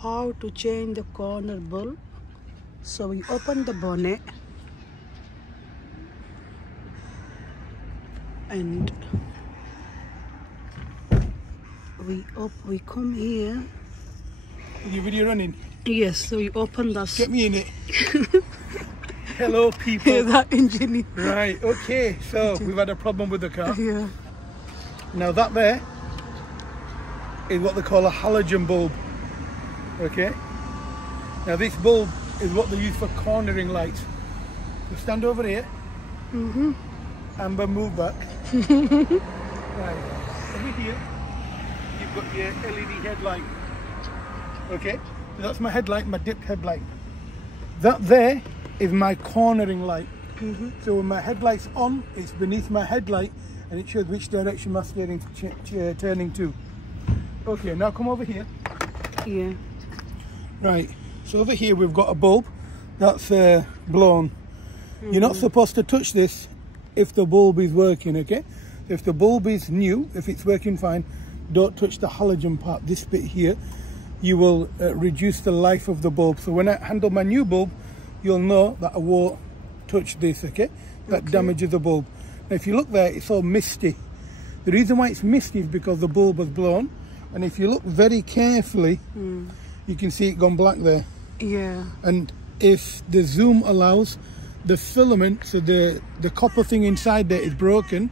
how to change the corner bulb. So we open the bonnet and we come here. Is your video running? Yes, so we open the... Get me in it. Hello people. That engineer. Right, okay, so we've had a problem with the car. Yeah. Now that there is what they call a halogen bulb. Okay? Now this bulb is what they use for cornering lights. So stand over here. Amber, move back. Right. Over here, you've got your LED headlight. Okay? So that's my headlight, my dipped headlight. That there is my cornering light. So when my headlight's on, it's beneath my headlight and it shows which direction my steering's turning to. Okay, now come over here. Yeah. Right, so over here we've got a bulb that's blown. You're not supposed to touch this if the bulb is working, okay? If the bulb is new, if it's working fine, don't touch the halogen part, this bit here. You will reduce the life of the bulb. So when I handle my new bulb, you'll know that I won't touch this, okay? That damages the bulb. Now if you look there, it's all misty. The reason why it's misty is because the bulb was blown. And if you look very carefully, you can see it gone black there. Yeah. And if the zoom allows, the filament, so the copper thing inside there is broken.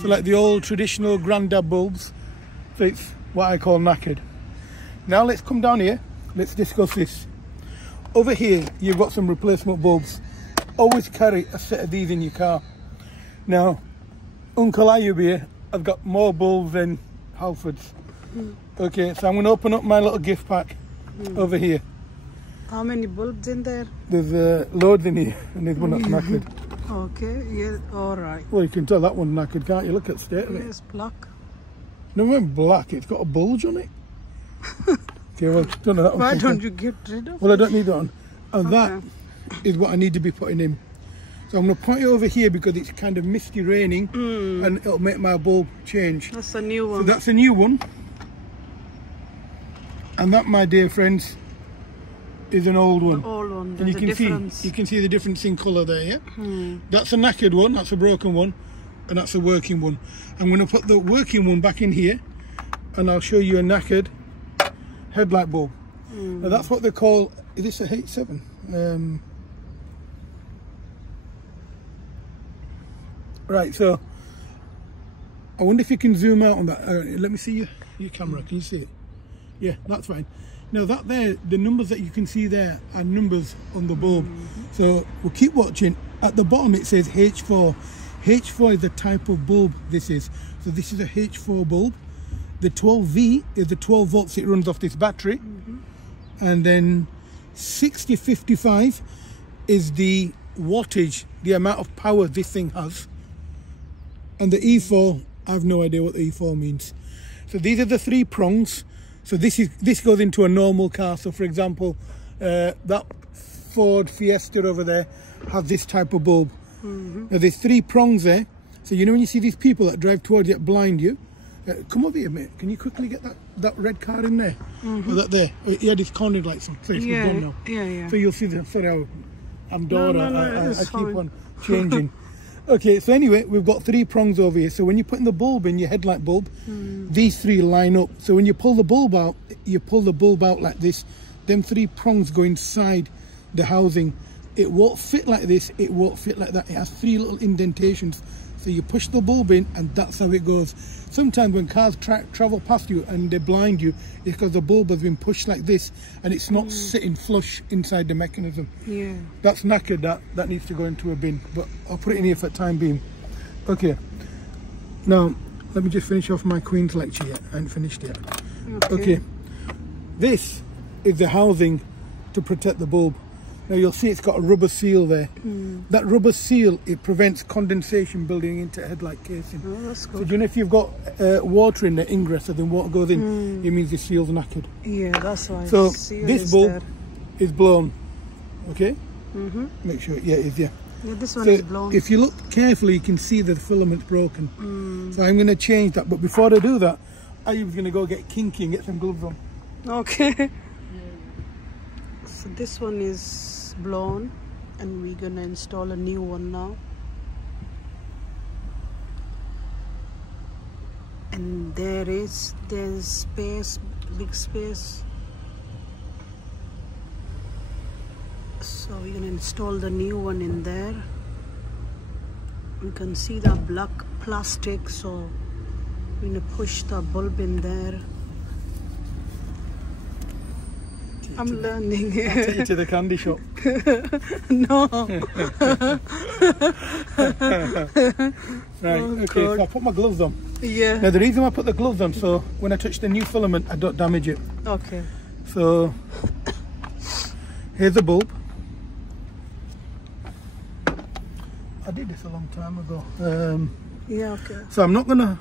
So like the old traditional granddad bulbs, so it's what I call knackered. Now let's come down here, let's discuss this. Over here, you've got some replacement bulbs. Always carry a set of these in your car. Now, Uncle Ayub here, I've got more bulbs than Halfords. Okay, so I'm going to open up my little gift pack over here. How many bulbs in there? There's loads in here, and there's one that's knackered. Okay, yeah, all right. Well, you can tell that one's knackered, can't you? Look at the state of it. It's black. No, it ain't black, it's got a bulge on it. Okay, well, don't know that one. Why don't you get rid of it? Well, I don't need that one. And that is what I need to be putting in. So I'm going to point it over here because it's kind of misty raining and it'll make my bulb change. That's a new one. So that's a new one. And that, my dear friends, is an old one. The old one. And you can see the difference in colour there, yeah? That's a knackered one, that's a broken one, and that's a working one. I'm going to put the working one back in here and I'll show you a knackered headlight bulb. Now that's what they call, is this a H7? Right, so I wonder if you can zoom out on that. Let me see your camera, can you see it? Yeah, that's fine. Now that there, the numbers that you can see there are numbers on the bulb. So we'll keep watching. At the bottom it says H4. H4 is the type of bulb this is. So this is a H4 bulb. The 12V is the 12 volts it runs off this battery. And then 6055 is the wattage, the amount of power this thing has. And the E4, I have no idea what the E4 means. So these are the three prongs. So this goes into a normal car. So for example, that Ford Fiesta over there has this type of bulb. Now there's three prongs there. So you know when you see these people that drive towards you that blind you, come over here, mate. Can you quickly get that red car in there? Or that there? Oh, he had his corner lights on. So it's gone now. Yeah. So you'll see the, sorry, I'm Dora. No, I keep on changing. Okay, so anyway, we've got three prongs over here. So when you're putting the bulb in, your headlight bulb, these three line up. So when you pull the bulb out, you pull the bulb out like this. Them three prongs go inside the housing. It won't fit like this, it won't fit like that. It has three little indentations. So you push the bulb in and that's how it goes. Sometimes when cars travel past you and they blind you, it's because the bulb has been pushed like this and it's not sitting flush inside the mechanism. Yeah. That's knackered, that needs to go into a bin, but I'll put it in here for the time being. Okay, now let me just finish off my Queen's lecture yet. I haven't finished yet. Okay, this is the housing to protect the bulb. Now you'll see it's got a rubber seal there. That rubber seal, it prevents condensation building into headlight casing. Oh, that's good. So do you know if you've got water in the ingress, so then water goes in, it means the seal's knackered. Yeah, that's why. So this bulb is blown. Okay? Make sure, yeah, it is, yeah. Yeah, this one is blown. If you look carefully, you can see the filament's broken. So I'm going to change that. But before I do that, I was going to go get kinky and get some gloves on. Okay. So this one is blown and we're gonna install a new one now. And there's space, big space. So we're gonna install the new one in there. You can see the black plastic, so we're gonna push the bulb in there. I'm learning. I'll take you to the candy shop. No. Right, Oh, okay, God. so I'll put my gloves on. Yeah. Now the reason why I put the gloves on, so when I touch the new filament, I don't damage it. Okay. So, here's the bulb. I did this a long time ago. Yeah, okay. So I'm not gonna,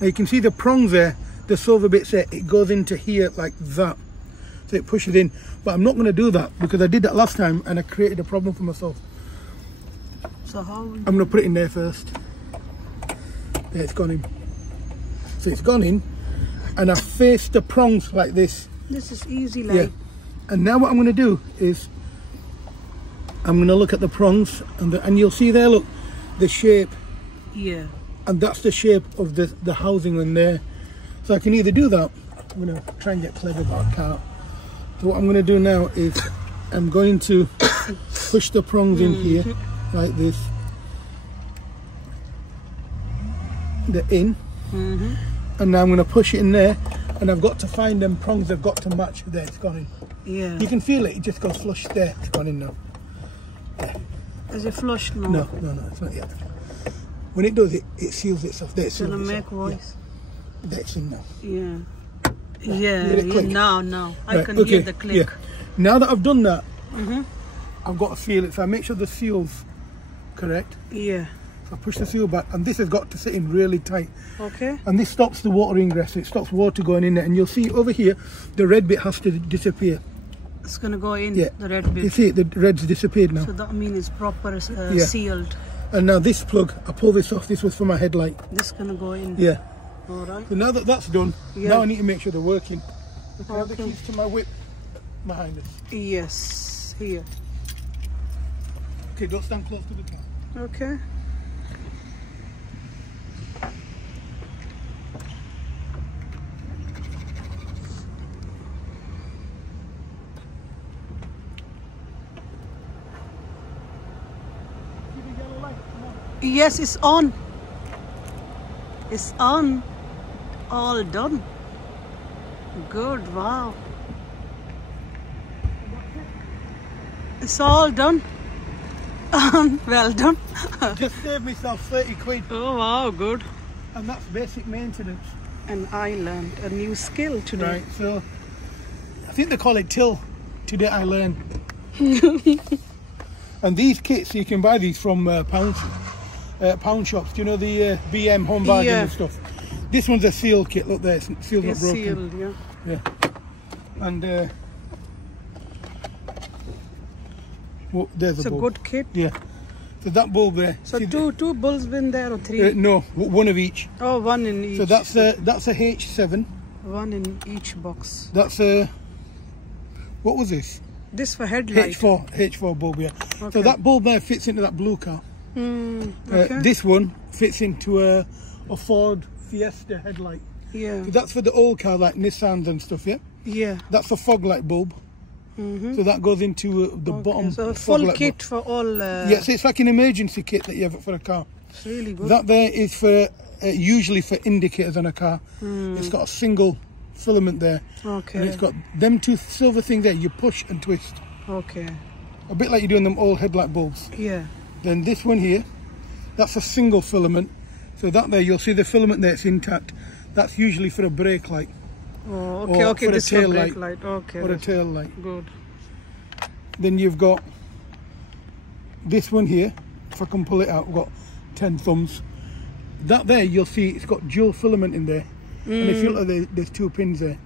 now you can see the prongs there, the silver bits there, it goes into here like that. So it pushes in, but I'm not gonna do that because I did that last time and I created a problem for myself. So how? I'm gonna put it in there first. There, it's gone in. So it's gone in, and I faced the prongs like this. This is easy, like. Yeah. And now what I'm gonna do is, I'm gonna look at the prongs, and you'll see there, look, the shape. Yeah. And that's the shape of the housing in there. So I can either do that, I'm gonna try and get clever, but I can't. So what I'm gonna do now is, I'm going to push the prongs in here, like this. They're in, and now I'm going to push it in there, and I've got to find them prongs, they've got to match. There, it's gone in. Yeah. You can feel it, it just goes flush there, it's gone in now. Is it flush now? No, it's not yet. When it does, it seals itself. There, it It's gonna seals make itself. voice. Yeah. There, it's in now. Yeah. Hear Yeah, it yeah, click? now. I Right, can okay, hear the click. Yeah. Now that I've done that, I've got to feel it, so I make sure the seal's correct. Yeah. So I push the seal back, and this has got to sit in really tight. Okay. And this stops the water ingress, it stops water going in there, and you'll see over here the red bit has to disappear. It's gonna go in, Yeah. the red bit. You see it, the red's disappeared now. So that means it's proper Yeah. sealed. And now this plug, I pull this off, this was for my headlight. This gonna go in. Yeah. Alright. So now that that's done, Yeah. now I need to make sure they're working. Look, I have the Okay. keys to my whip behind us. Yes. Here. Okay, don't stand close to the car. Okay. See the yellow light? Come on. Yes, it's on. It's on. All done. Good, wow. It's all done. Well done. Just saved myself 30 quid, Oh wow, good. and that's basic maintenance. And I learned a new skill today. Right, so I think they call it till. Today I learned. And these kits, you can buy these from pound shops. Do you know the BM home bargain Yeah. and stuff? This one's a sealed kit. Look there, it's sealed, It's not broken. sealed, yeah. Yeah. And well, there's It's a a bulb. good kit. Yeah. So that bulb there. So see two bulbs been there or three? no, one of each. Oh, one in each. So that's a H7. one in each box. That's a, what was this? This for headlight. H4 bulb, yeah. Okay. So that bulb there fits into that blue car. Okay. This one fits into a Ford Fiesta headlight. Yeah. So that's for the old car like Nissans and stuff, yeah? Yeah. That's a fog light bulb. So that goes into the bottom So a fog full light kit bulb. for all. Yeah, so it's like an emergency kit that you have for a car. It's really good. That there is for usually for indicators on a car. It's got a single filament there. Okay. And it's got them two silver things there, you push and twist. Okay. A bit like you do in them old headlight bulbs. Yeah. Then this one here, that's a single filament. So that there, you'll see the filament there, it's intact. That's usually for a brake light. Oh, okay, Or okay. for a This tail for brake light. light. Okay. Or a that's tail light. good. Then you've got this one here. If I can pull it out, I've got 10 thumbs. That there, you'll see it's got dual filament in there. And if you look, there's 2 pins there.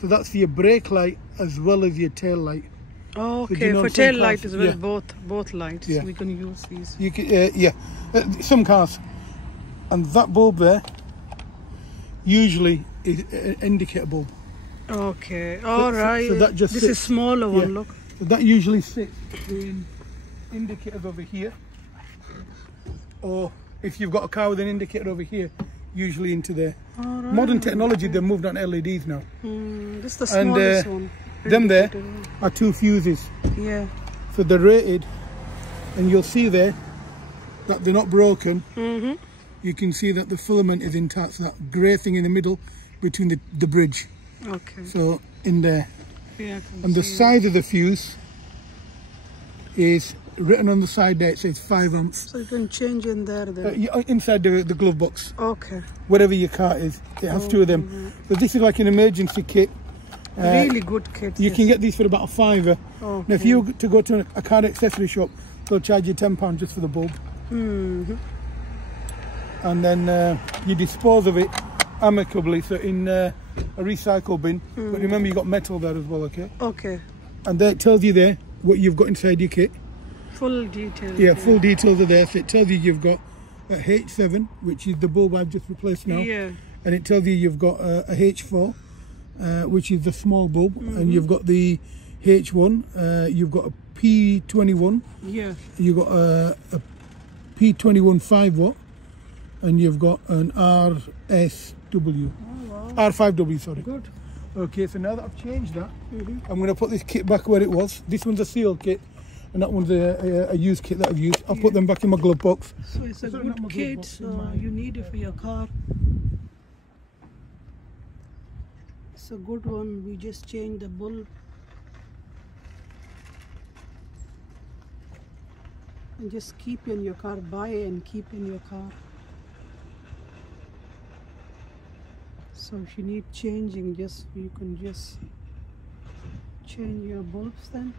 So that's for your brake light as well as your tail light. Oh, So do okay, you know for some tail light cars- as well, yeah. both lights. Yeah. We can use these. You can, yeah, some cars. And that bulb there, usually is an indicator bulb. Okay, all right. so that just this sits- is smaller one. yeah. Look. So that usually sits in indicators over here, or if you've got a car with an indicator over here, usually into there. Alright. Modern technology, they've moved on LEDs now. This is the smallest one. Them there Indicator. are 2 fuses. Yeah. So they're rated, and you'll see there that they're not broken. You can see that the filament is intact, so that grey thing in the middle between the bridge. Okay. So in there. Yeah, I can And the see size of the fuse is written on the side there, it says 5 amps. So you can change in there then. Inside the glove box, Okay. whatever your car is, it has 2 of them. But this is like an emergency kit. Really good kit. You can get these for about £5. Okay. Now if you were to go to a car accessory shop, they'll charge you £10 just for the bulb. And then you dispose of it amicably, so in a recycle bin. But remember, you got metal there as well, okay? Okay. And there it tells you there what you've got inside your kit. Full details. Yeah, full details are there. So it tells you you've got a H7, which is the bulb I've just replaced now. Yeah. And it tells you you've got a H4, which is the small bulb, and you've got the H1. You've got a P21. Yeah. You've got a P21 5-watt, and you've got an RSW. R5W, sorry. Good. Okay, so now that I've changed that, I'm going to put this kit back where it was. This one's a sealed kit, and that one's a used kit that I've used. I'll put them back in my glove box. So it's a Sorry, not good my glove kit, box, so you need it for your car. It's a good one. We just changed the bulb. And just keep in your car, buy and keep in your car. So if you need changing, you can just change your bulbs then.